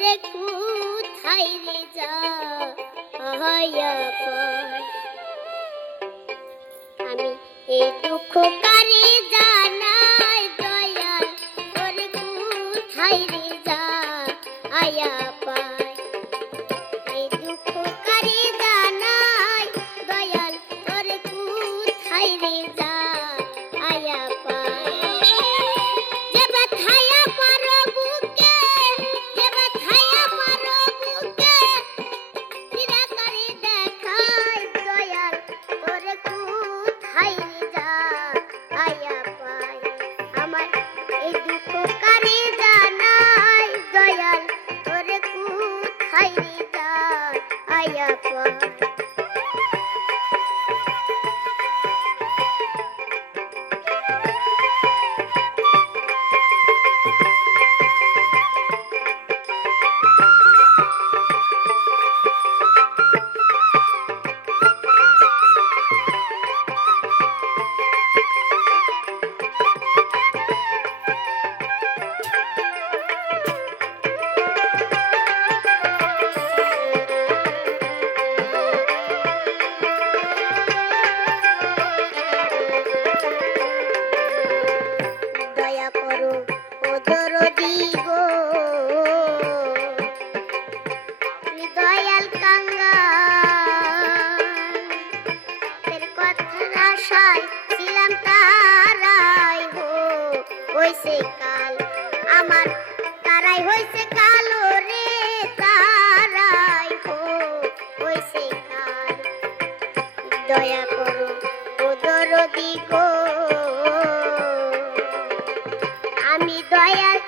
ওরে কোথায় রে যাইয়া পাই আমি এই দুঃখ কারে জানাই দয়াল ওরে কোথায় রে যাইয়া পাই এই দুঃখ কারে জানাই দয়াল ওরে কোথায় রে যাইয়া পাই যে ব্যথায়া পারো বুকে যে ব্যথায়া পারো বুকে ফিরা করে দেখাই দয়াল ওরে কোথায় রে যাইয়া পাই আমার এই দুঃখ কারে জানাই দয়াল ওরে কোথায় রে যাইয়া পাই দয়া করো ও দরদি গো দয়াল কাঙ্গালের কথার আশায় ছিলাম তারাই হইছে কাল আমার তারাই হইছে কালো রে তারাই হইছে কাল দয়া করো ও দরদি গো আমি দয়াল